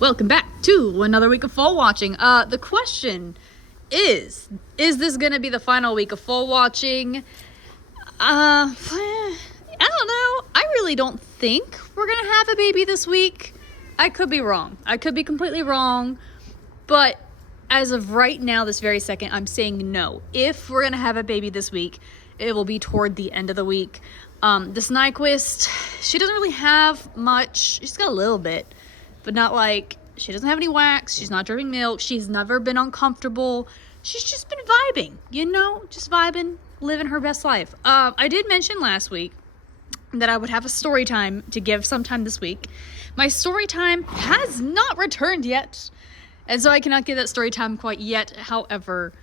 Welcome back to another week of fall watching. The question is this gonna be the final week of fall watching? I don't know. I really don't think we're gonna have a baby this week. I could be wrong. I could be completely wrong. But as of right now, this very second, I'm saying no. If we're gonna have a baby this week, it will be toward the end of the week. This Nyquist, she doesn't really have much. She's got a little bit, but not like, she doesn't have any wax. She's not drinking milk. She's never been uncomfortable. She's just been vibing, just vibing, living her best life. I did mention last week that I would have a story time to give sometime this week. My story time has not returned yet, and so I cannot give that story time quite yet. However,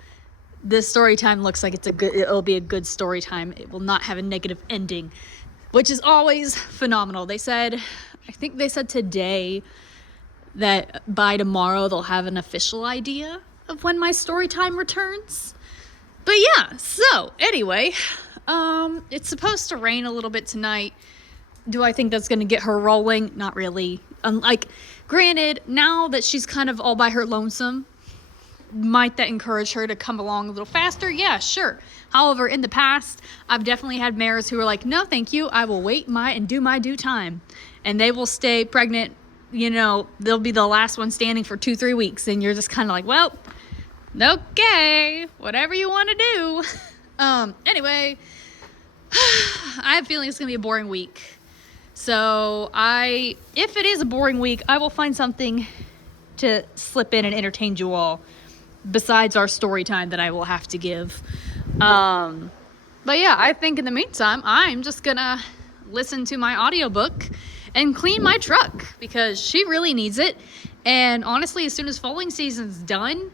this story time looks like it'll be a good story time. It will not have a negative ending, which is always phenomenal. I think they said today that by tomorrow they'll have an official idea of when my story time returns. But yeah, so anyway, it's supposed to rain a little bit tonight. Do I think that's going to get her rolling? Not really. Granted, now that she's kind of all by her lonesome, might that encourage her to come along a little faster? Yeah, sure. However, in the past, I've definitely had mares who are like, no, thank you. I will wait and do my due time. And they will stay pregnant. They'll be the last one standing for 2-3 weeks. And you're just kind of like, well, okay, whatever you want to do. Anyway, I have a feeling it's going to be a boring week. So if it is a boring week, I will find something to slip in and entertain you all besides our story time that I will have to give. But yeah, I think in the meantime, I'm just gonna listen to my audiobook and clean my truck because she really needs it. And honestly, as soon as foaling season's done,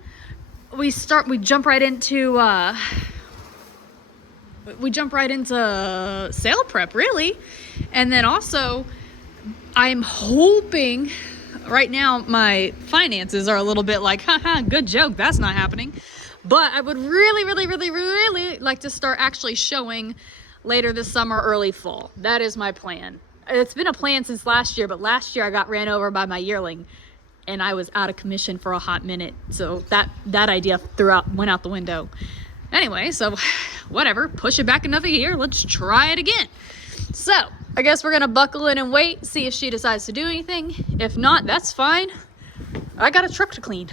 we jump right into sale prep, really. And then also, I'm hoping, right now my finances are a little bit like, haha, good joke, that's not happening. But I would really, really, really, really like to start actually showing later this summer, early fall. That is my plan. It's been a plan since last year, but last year I got ran over by my yearling and I was out of commission for a hot minute. So that idea went out the window. Anyway, so whatever, push it back another year. Let's try it again. So I guess we're gonna buckle in and wait, see if she decides to do anything. If not, that's fine. I got a truck to clean.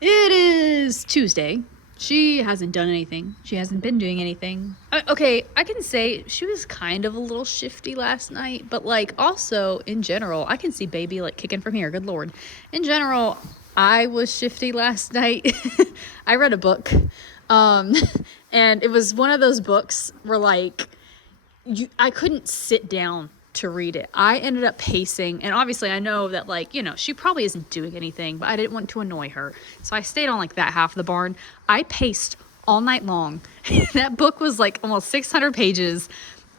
It is Tuesday. She hasn't done anything. She hasn't been doing anything. Okay, I can say she was kind of a little shifty last night, but also in general, I can see baby kicking from here. Good Lord. In general, I was shifty last night. I read a book, and it was one of those books where I couldn't sit down to read it. I ended up pacing, and obviously I know that she probably isn't doing anything, but I didn't want to annoy her. So I stayed on that half of the barn. I paced all night long. That book was almost 600 pages.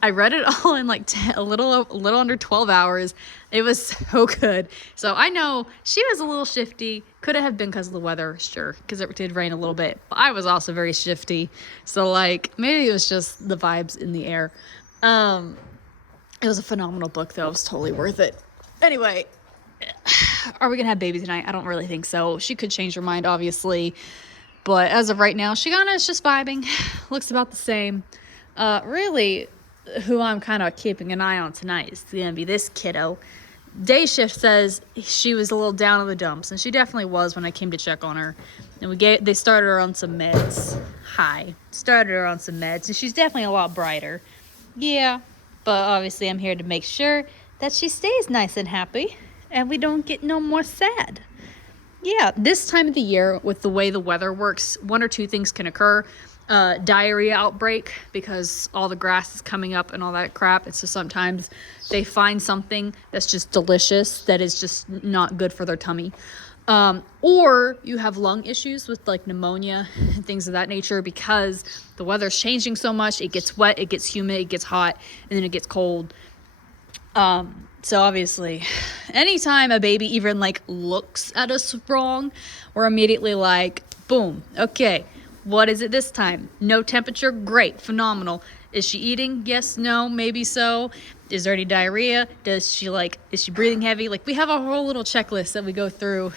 I read it all in a little under 12 hours. It was so good. So I know she was a little shifty. Could have been because of the weather, sure, because it did rain a little bit. But I was also very shifty. So maybe it was just the vibes in the air. It was a phenomenal book, though. It was totally worth it. Anyway, are we going to have baby tonight? I don't really think so. She could change her mind, obviously. But as of right now, she is just vibing. Looks about the same. Really, who I'm kind of keeping an eye on tonight is going to be this kiddo. Day shift says she was a little down in the dumps, and she definitely was when I came to check on her. And they started her on some meds. Started her on some meds, and she's definitely a lot brighter. Yeah. But obviously I'm here to make sure that she stays nice and happy and we don't get no more sad. Yeah, this time of the year, with the way the weather works, one or two things can occur. Diarrhea outbreak, because all the grass is coming up and all that crap. And so sometimes they find something that's just delicious that is just not good for their tummy. Or you have lung issues with pneumonia and things of that nature because the weather's changing so much. It gets wet, it gets humid, it gets hot, and then it gets cold. So obviously, anytime a baby even looks at us wrong, we're immediately boom, okay, what is it this time? No temperature, great, phenomenal. Is she eating? Yes, no, maybe so. Is there any diarrhea? Is she breathing heavy? Like, we have a whole little checklist that we go through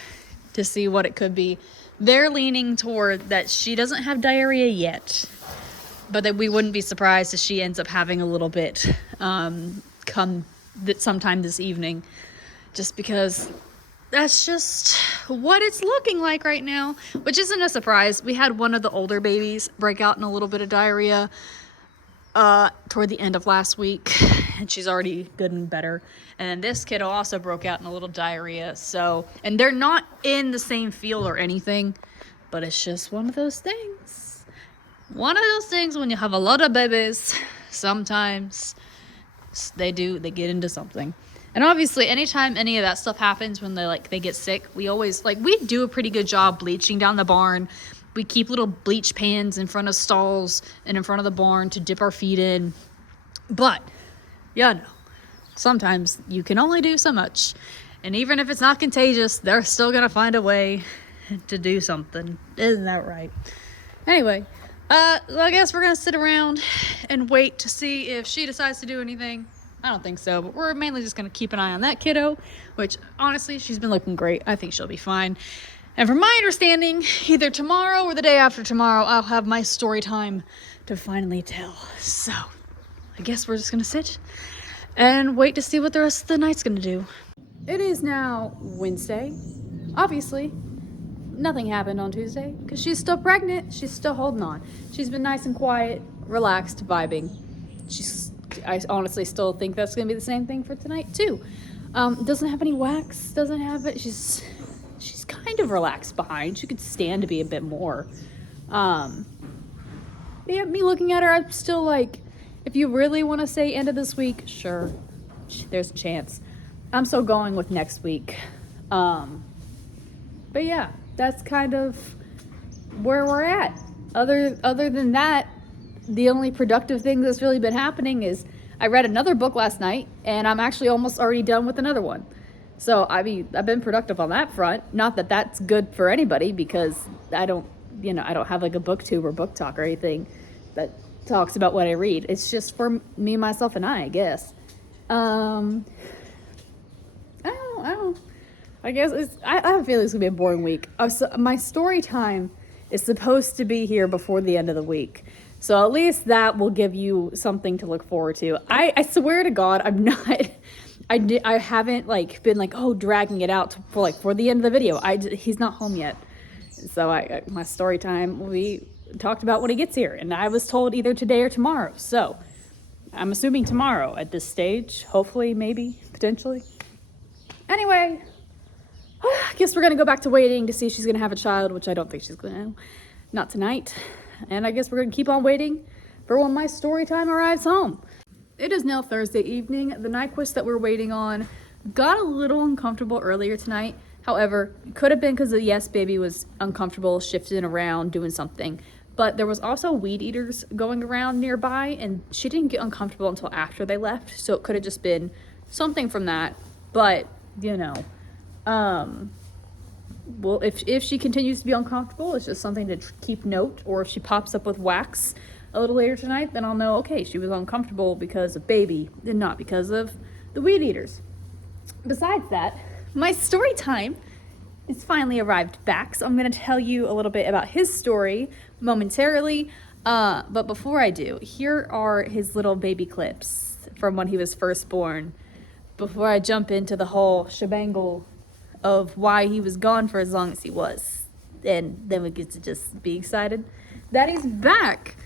to see what it could be. They're leaning toward that she doesn't have diarrhea yet, but that we wouldn't be surprised if she ends up having a little bit sometime this evening, just because that's just what it's looking like right now, which isn't a surprise. We had one of the older babies break out in a little bit of diarrhea toward the end of last week, and she's already good and better. And this kiddo also broke out in a little diarrhea. So, and they're not in the same field or anything, but it's just one of those things. One of those things when you have a lot of babies, sometimes they get into something. And obviously, anytime any of that stuff happens, when they get sick, we do a pretty good job bleaching down the barn. We keep little bleach pans in front of stalls and in front of the barn to dip our feet in. But, sometimes you can only do so much. And even if it's not contagious, they're still going to find a way to do something. Isn't that right? Anyway, so I guess we're going to sit around and wait to see if she decides to do anything. I don't think so, but we're mainly just going to keep an eye on that kiddo, which, honestly, she's been looking great. I think she'll be fine. And from my understanding, either tomorrow or the day after tomorrow, I'll have my story time to finally tell. So, I guess we're just going to sit and wait to see what the rest of the night's going to do. It is now Wednesday. Obviously, nothing happened on Tuesday because she's still pregnant. She's still holding on. She's been nice and quiet, relaxed, vibing. I honestly still think that's going to be the same thing for tonight, too. Doesn't have any wax, doesn't have it. She's kind of relaxed behind. She could stand to be a bit more. Yeah, me looking at her, I'm still like, if you really want to say end of this week, sure, there's a chance. I'm still going with next week. But yeah, that's kind of where we're at. Other than that, the only productive thing that's really been happening is I read another book last night, and I'm actually almost already done with another one. So, I mean, I've been productive on that front. Not that that's good for anybody, because I don't have like a booktube or book talk or anything that talks about what I read. It's just for me, myself, and I guess. I don't. I guess I have a feeling it's gonna be a boring week. So my story time is supposed to be here before the end of the week. So at least that will give you something to look forward to. I swear to God, I'm not. I haven't been dragging it out for the end of the video. He's not home yet, so my story time, we talked about when he gets here, and I was told either today or tomorrow. So I'm assuming tomorrow at this stage. Hopefully, maybe, potentially. Anyway, I guess we're gonna go back to waiting to see if she's gonna have a child, which I don't think she's gonna. Not tonight. And I guess we're gonna keep on waiting for when my story time arrives home. It is now Thursday evening. The Nyquist that we're waiting on got a little uncomfortable earlier tonight. However, it could have been because the yes baby was uncomfortable, shifting around, doing something. But there was also weed eaters going around nearby, and she didn't get uncomfortable until after they left. So it could have just been something from that. But, well, if she continues to be uncomfortable, it's just something to keep note. Or if she pops up with wax a little later tonight, then I'll know, okay, she was uncomfortable because of baby and not because of the weed eaters. Besides that, my story time is finally arrived back, so I'm going to tell you a little bit about his story momentarily. But before I do, here are his little baby clips from when he was first born, before I jump into the whole shebangle of why he was gone for as long as he was. And then we get to just be excited that he's back.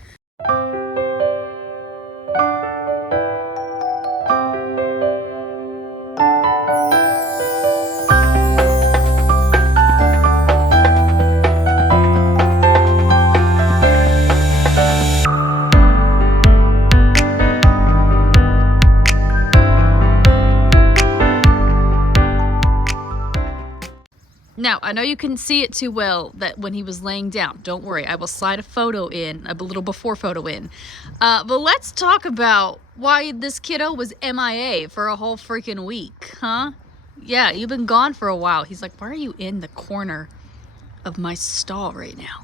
Now, I know you couldn't see it too well that when he was laying down. Don't worry, I will slide a photo in, a little before photo in. But let's talk about why this kiddo was MIA for a whole freaking week, huh? Yeah, you've been gone for a while. He's like, why are you in the corner of my stall right now?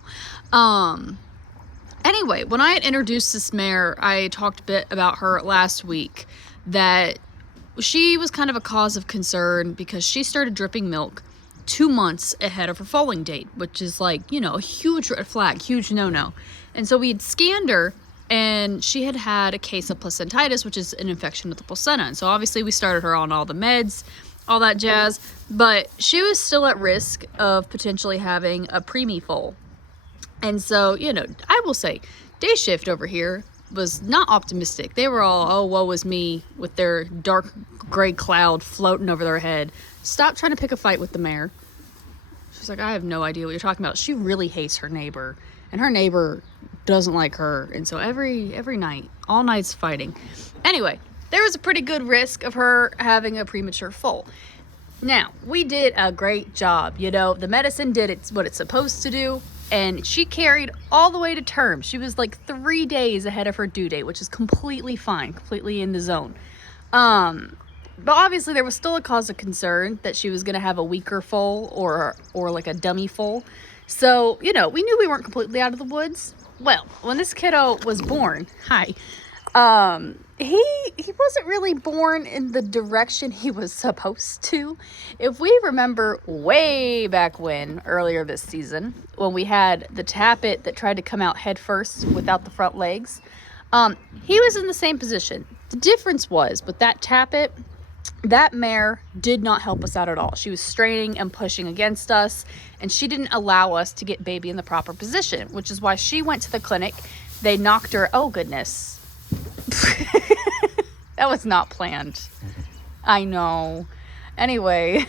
Anyway, when I had introduced this mare, I talked a bit about her last week, that she was kind of a cause of concern because she started dripping milk 2 months ahead of her foaling date, which is like, a huge red flag, huge no-no. And so we had scanned her, and she had had a case of placentitis, which is an infection of the placenta. And so obviously we started her on all the meds, all that jazz, but she was still at risk of potentially having a preemie foal. And so, I will say, day shift over here was not optimistic. They were all, oh, woe was me, with their dark gray cloud floating over their head. Stop trying to pick a fight with the mare. She's like, I have no idea what you're talking about. She really hates her neighbor, and her neighbor doesn't like her. And so every night, all night's fighting. Anyway, there was a pretty good risk of her having a premature foal. Now, we did a great job. The medicine did what it's supposed to do, and she carried all the way to term. She was like 3 days ahead of her due date, which is completely fine, completely in the zone. But obviously there was still a cause of concern that she was going to have a weaker foal or like a dummy foal. So, we knew we weren't completely out of the woods. Well, when this kiddo was born, he wasn't really born in the direction he was supposed to. If we remember way back earlier this season, when we had the tappet that tried to come out head first without the front legs, he was in the same position. The difference was, with that tappet, that mare did not help us out at all. She was straining and pushing against us, and she didn't allow us to get baby in the proper position, which is why she went to the clinic. They knocked her. Oh, goodness. That was not planned. I know. Anyway,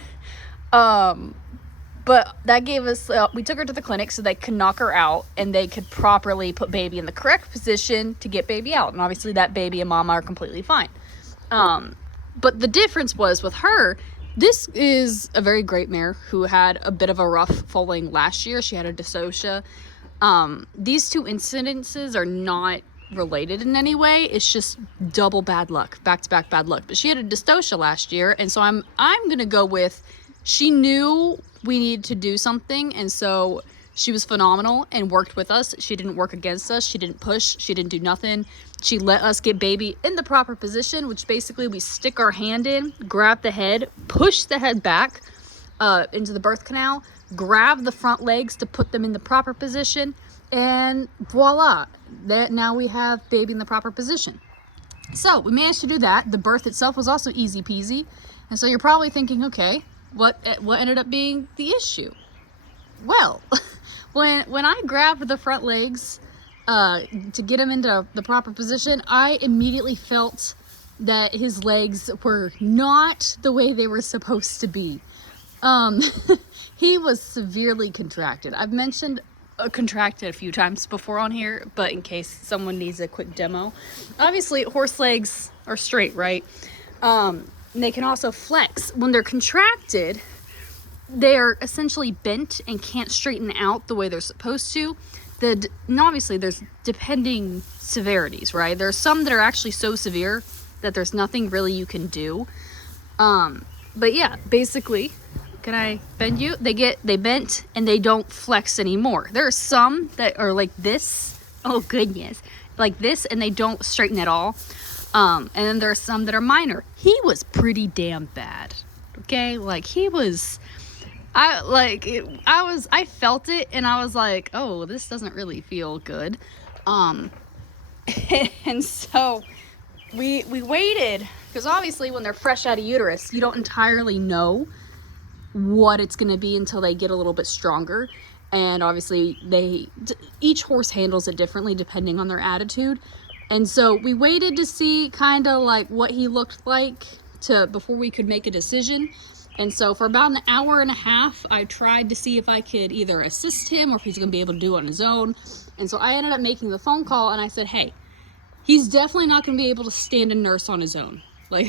but that gave us, we took her to the clinic so they could knock her out and they could properly put baby in the correct position to get baby out. And obviously that baby and mama are completely fine. But the difference was with her, this is a very great mare who had a bit of a rough foaling last year. She had a dystocia. These two incidences are not related in any way. It's just double bad luck, back-to-back bad luck. But she had a dystocia last year, and so I'm gonna go with, she knew we needed to do something, and so she was phenomenal and worked with us. She didn't work against us. She didn't push. She didn't do nothing. She let us get baby in the proper position, which basically we stick our hand in, grab the head, push the head back into the birth canal, grab the front legs to put them in the proper position, and voila, now we have baby in the proper position. So we managed to do that. The birth itself was also easy peasy. And so you're probably thinking, okay, what ended up being the issue? Well, when I grabbed the front legs to get him into the proper position, I immediately felt that his legs were not the way they were supposed to be. He was severely contracted. I've mentioned contracted a few times before on here, but in case someone needs a quick demo, obviously horse legs are straight, right? And they can also flex. When they're contracted, they're essentially bent and can't straighten out the way they're supposed to. And obviously there's depending severities, right? There's some that are actually so severe that there's nothing really you can do. But yeah, basically, can I bend you? They bent and they don't flex anymore. There are some that are like this. Oh goodness. Like this, and they don't straighten at all. And then there are some that are minor. He was pretty damn bad. Okay? Like he was, I felt it and I was like, oh, this doesn't really feel good. And so we waited, because obviously when they're fresh out of uterus, you don't entirely know what it's going to be until they get a little bit stronger. And obviously each horse handles it differently depending on their attitude. And so we waited to see kind of like what he looked like before we could make a decision. And so for about an hour and a half, I tried to see if I could either assist him or if he's going to be able to do it on his own. And so I ended up making the phone call and I said, hey, he's definitely not going to be able to stand and nurse on his own. Like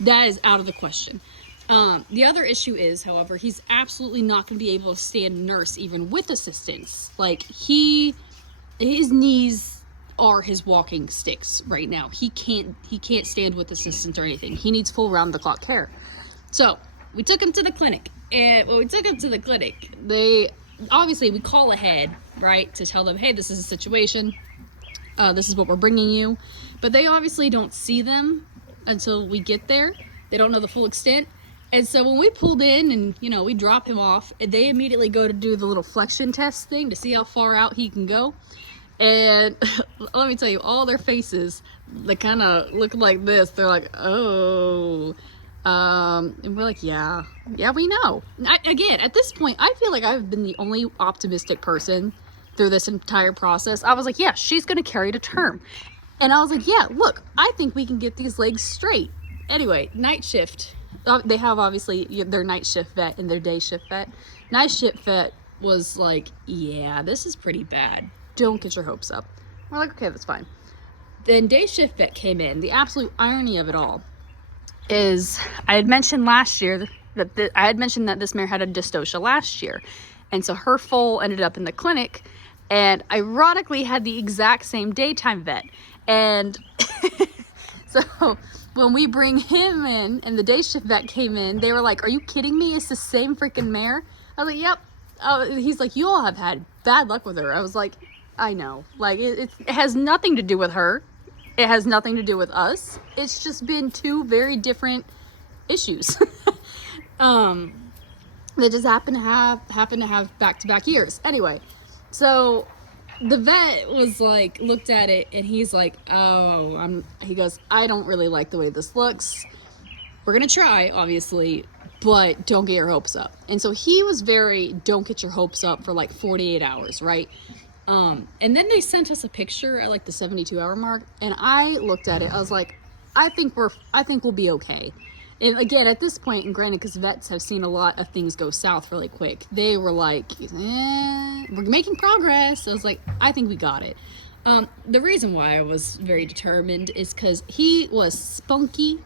that is out of the question. The other issue is, however, he's absolutely not going to be able to stand and nurse even with assistance. Like his knees are his walking sticks right now. He can't stand with assistance or anything. He needs full round the clock care. So we took him to the clinic, and when we took him to the clinic, they obviously we call ahead, right, to tell them, hey, this is a situation, this is what we're bringing you, but they obviously don't see them until we get there. They don't know the full extent. And so when we pulled in and, you know, we drop him off, they immediately go to do the little flexion test thing to see how far out he can go. And let me tell you, all their faces, they kind of look like this. They're like, oh. And we're like, yeah, we know. Again, at this point, I feel like I've been the only optimistic person through this entire process. I was like, yeah, she's going to carry to term. And I was like, yeah, look, I think we can get these legs straight. Anyway, night shift. They have obviously their night shift vet and their day shift vet. Night shift vet was like, yeah, this is pretty bad. Don't get your hopes up. We're like, okay, that's fine. Then day shift vet came in. The absolute irony of it all is I had mentioned last year that this mare had a dystocia last year. And so her foal ended up in the clinic and ironically had the exact same daytime vet. And so when we bring him in and the day shift vet came in, they were like, are you kidding me? It's the same freaking mare? I was like, yep. He's like, you all have had bad luck with her. I was like, I know. Like, it has nothing to do with her. It has nothing to do with us. It's just been two very different issues. They just happen to have back-to-back years. Anyway, so the vet was like, looked at it and he's like, he goes, I don't really like the way this looks. We're going to try, obviously, but don't get your hopes up. And so he was very, don't get your hopes up for like 48 hours, right? And then they sent us a picture at like the 72-hour mark. And I looked at it. I was like, I think we'll be okay. And again, at this point, and granted, because vets have seen a lot of things go south really quick, they were like, we're making progress. I was like, I think we got it. The reason why I was very determined is because he was spunky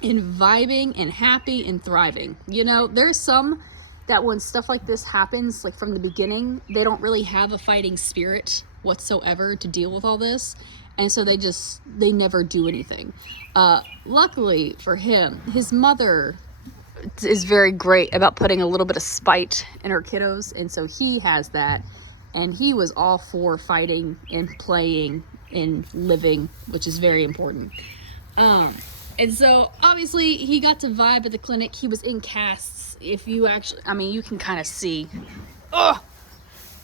and vibing and happy and thriving. You know, there's some that when stuff like this happens, like from the beginning, they don't really have a fighting spirit whatsoever to deal with all this. And so they never do anything. Luckily for him, his mother is very great about putting a little bit of spite in her kiddos. And so he has that. And he was all for fighting and playing and living, which is very important. And so obviously he got to vibe at the clinic. He was in casts. If you actually, I mean, you can kind of see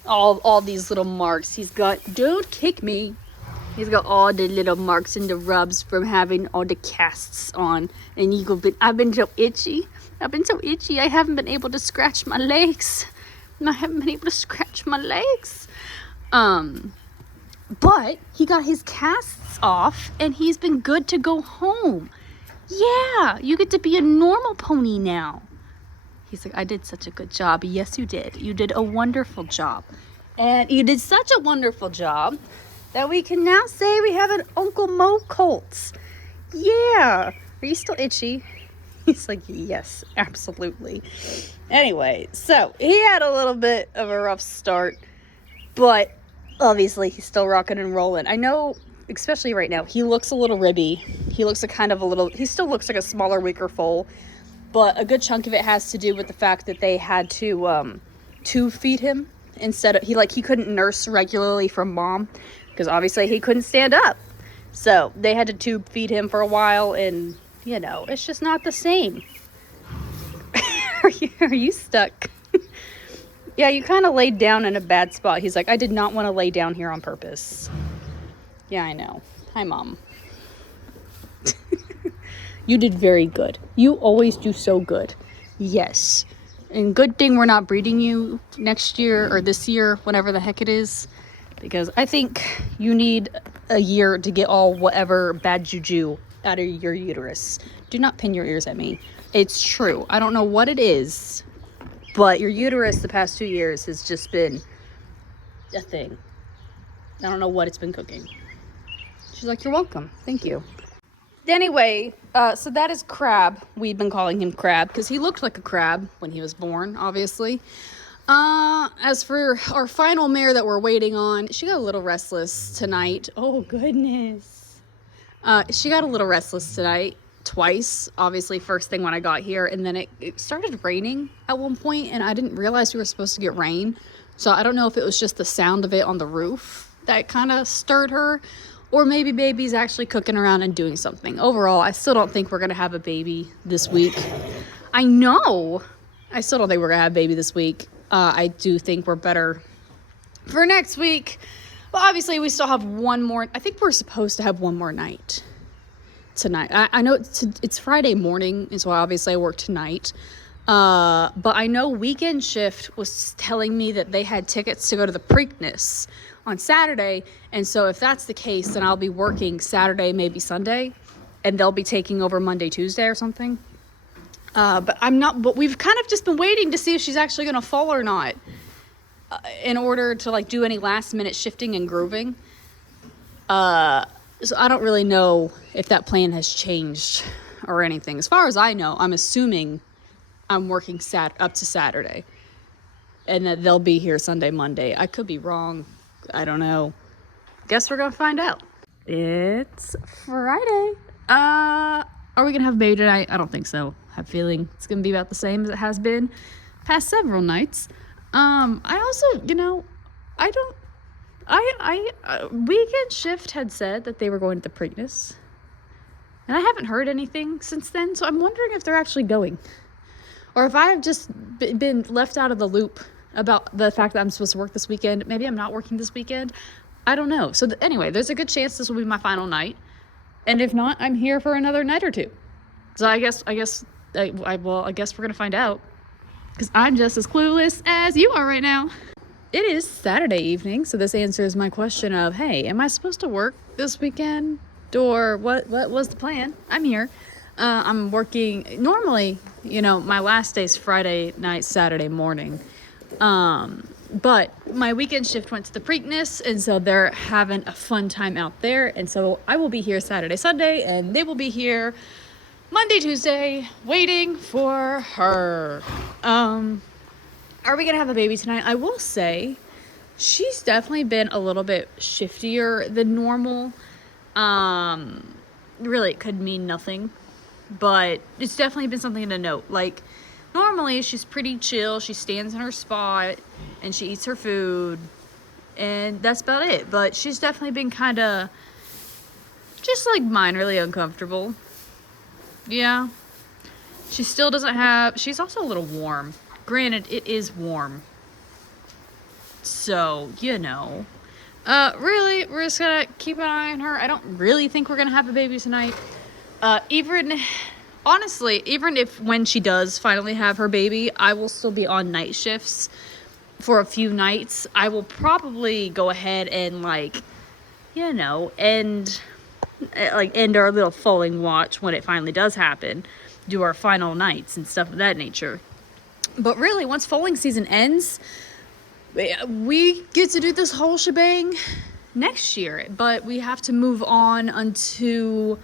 all these little marks. He's got, don't kick me. He's got all the little marks and the rubs from having all the casts on. And you go, I've been so itchy. I haven't been able to scratch my legs. But he got his casts off and he's been good to go home. Yeah, you get to be a normal pony now. He's like, I did such a good job. Yes, you did. You did a wonderful job. And you did such a wonderful job that we can now say we have an Uncle Mo Colts. Yeah. Are you still itchy? He's like, yes, absolutely. Anyway, so he had a little bit of a rough start, but obviously he's still rocking and rolling. I know, especially right now, he looks a little ribby. He looks he still looks like a smaller, weaker foal, but a good chunk of it has to do with the fact that they had to tube feed him instead of, he couldn't nurse regularly from mom because obviously he couldn't stand up. So they had to tube feed him for a while, and you know, it's just not the same. Are you stuck? Yeah, you kind of laid down in a bad spot. He's like, I did not want to lay down here on purpose. Yeah, I know. Hi, Mom. You did very good. You always do so good. Yes. And good thing we're not breeding you next year or this year, whenever the heck it is. Because I think you need a year to get all whatever bad juju out of your uterus. Do not pin your ears at me. It's true. I don't know what it is, but your uterus the past 2 years has just been a thing. I don't know what it's been cooking. She's like, you're welcome. Thank you. Anyway, so that is Crab. We've been calling him Crab because he looked like a crab when he was born, obviously. As for our final mare that we're waiting on, she got a little restless tonight. Oh, goodness. She got a little restless tonight. twice, obviously first thing when I got here, and then it started raining at one point, and I didn't realize we were supposed to get rain. So I don't know if it was just the sound of it on the roof that kind of stirred her, or maybe baby's actually cooking around and doing something. Overall, I still don't think we're going to have a baby this week. I know. I still don't think we're going to have a baby this week. I do think we're better for next week. But obviously, we still have one more. I think we're supposed to have one more night tonight. I know it's Friday morning, and so obviously I work tonight. But I know Weekend Shift was telling me that they had tickets to go to the Preakness on Saturday. And so if that's the case, then I'll be working Saturday, maybe Sunday, and they'll be taking over Monday, Tuesday or something. But we've kind of just been waiting to see if she's actually going to fall or not, in order to like do any last minute shifting and grooving. So I don't really know if that plan has changed or anything. As far as I know, I'm assuming I'm working up to Saturday, and that they'll be here Sunday, Monday. I could be wrong. I don't know. Guess we're gonna find out. It's Friday. Are we gonna have a baby tonight? I don't think so. I have a feeling it's gonna be about the same as it has been past several nights. I also, Weekend Shift had said that they were going to the Preakness, and I haven't heard anything since then, so I'm wondering if they're actually going, or if I have just been left out of the loop about the fact that I'm supposed to work this weekend. Maybe I'm not working this weekend. I don't know. So anyway, there's a good chance this will be my final night, and if not, I'm here for another night or two. So I guess we're gonna find out, because I'm just as clueless as you are right now. It is Saturday evening, so this answers my question of, hey, am I supposed to work this weekend? Or what was the plan? I'm here. I'm working. Normally, my last day's Friday night, Saturday morning. But my weekend shift went to the Preakness, and so they're having a fun time out there. And so I will be here Saturday, Sunday, and they will be here Monday, Tuesday, waiting for her. Are we going to have a baby tonight? I will say she's definitely been a little bit shiftier than normal. Really, it could mean nothing, but it's definitely been something to note. Like, normally she's pretty chill. She stands in her spot and she eats her food, and that's about it. But she's definitely been kind of just like minorly uncomfortable. Yeah. She still doesn't have, she's also a little warm. Granted, it is warm. So, really, we're just gonna keep an eye on her. I don't really think we're gonna have a baby tonight. Honestly, even if when she does finally have her baby, I will still be on night shifts for a few nights. I will probably go ahead and end our little foaling watch when it finally does happen. Do our final nights and stuff of that nature. But really, once foaling season ends, we get to do this whole shebang next year. But we have to move on onto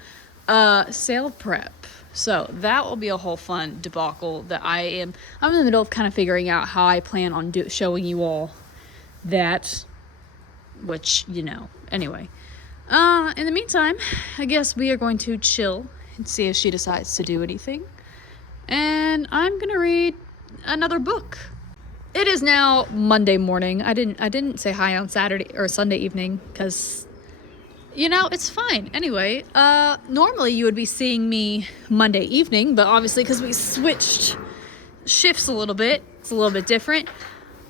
sale prep. So that will be a whole fun debacle that I'm in the middle of kind of figuring out how I plan on showing you all that, which, anyway. In the meantime, I guess we are going to chill and see if she decides to do anything. And I'm going to read another book. It is now Monday morning. I didn't say hi on Saturday or Sunday evening because, it's fine. Anyway, normally you would be seeing me Monday evening, but obviously because we switched shifts a little bit, it's a little bit different.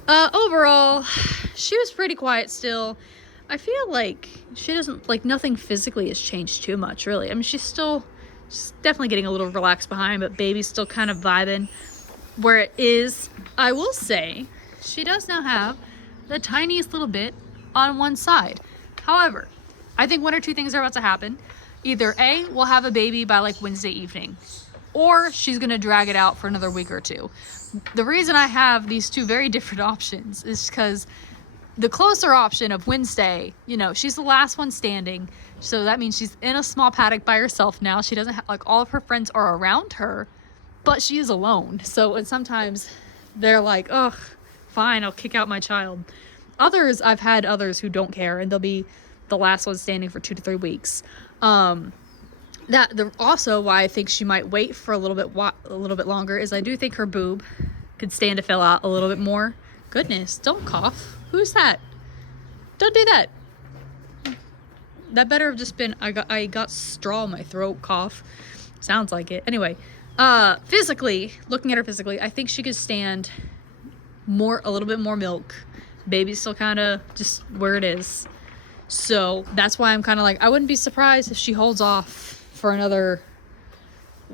Overall, she was pretty quiet still. I feel like she doesn't, nothing physically has changed too much, really. I mean, she's definitely getting a little relaxed behind, but baby's still kind of vibing where it is. I will say, she does now have the tiniest little bit on one side. However, I think one or two things are about to happen. Either A, we'll have a baby by Wednesday evening, or she's going to drag it out for another week or two. The reason I have these two very different options is because the closer option of Wednesday, she's the last one standing. So that means she's in a small paddock by herself now. She doesn't have, all of her friends are around her, but she is alone. So, and sometimes they're like, ugh, fine, I'll kick out my child. I've had others who don't care, and they'll be the last one standing for 2 to 3 weeks. Also why I think she might wait for a little bit longer is I do think her boob could stand to fill out a little bit more. Goodness, don't cough. Who's that? Don't do that. That better have just been I got straw in my throat cough. Sounds like it. Anyway, physically, looking at her physically, I think she could stand a little bit more milk. Baby's still kind of just where it is. So that's why I'm kind of like, I wouldn't be surprised if she holds off for another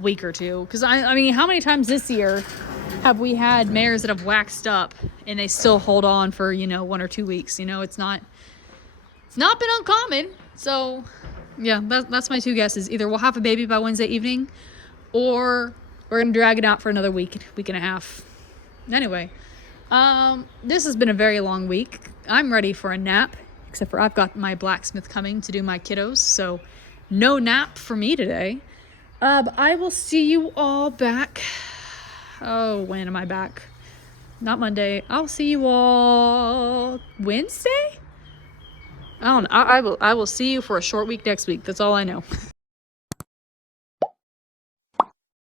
week or two. Because I mean, how many times this year have we had mares that have waxed up and they still hold on for, 1 or 2 weeks? It's not been uncommon. So yeah, that's my 2 guesses. Either we'll have a baby by Wednesday evening, or we're gonna drag it out for another week and a half. Anyway, this has been a very long week. I'm ready for a nap, except for I've got my blacksmith coming to do my kiddos, so no nap for me today. I will see you all back. Oh, when am I back? Not Monday. I'll see you all Wednesday? I don't know. I will see you for a short week next week. That's all I know.